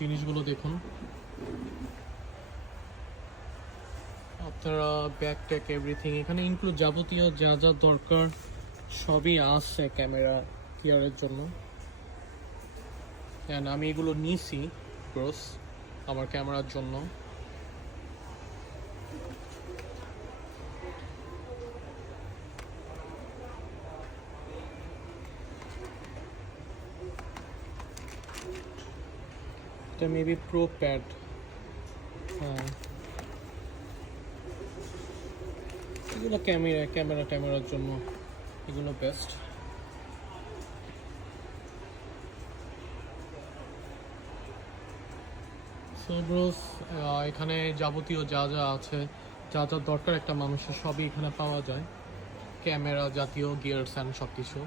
জিনিসগুলো দেখুন। আপনারা ব্যাক ট্যাক এভরিথিং এখানে ইনক্লুড, যাবতীয় যা যা দরকার সবই আছে ক্যামেরা কেয়ারের জন্য। আমি এগুলো নিয়েছি ব্রোস আমার ক্যামেরার জন্য। এটা মেবি প্রো প্যাড। হ্যাঁ, এগুলো ক্যামেরার জন্য এগুলো বেস্ট। সো ব্রোস, এখানে যাবতীয় যা যা আছে, যা যা দরকার একটা মানুষের, সবই এখানে পাওয়া যায়। ক্যামেরা জাতীয় গিয়ারস অ্যান্ড সব কিছু।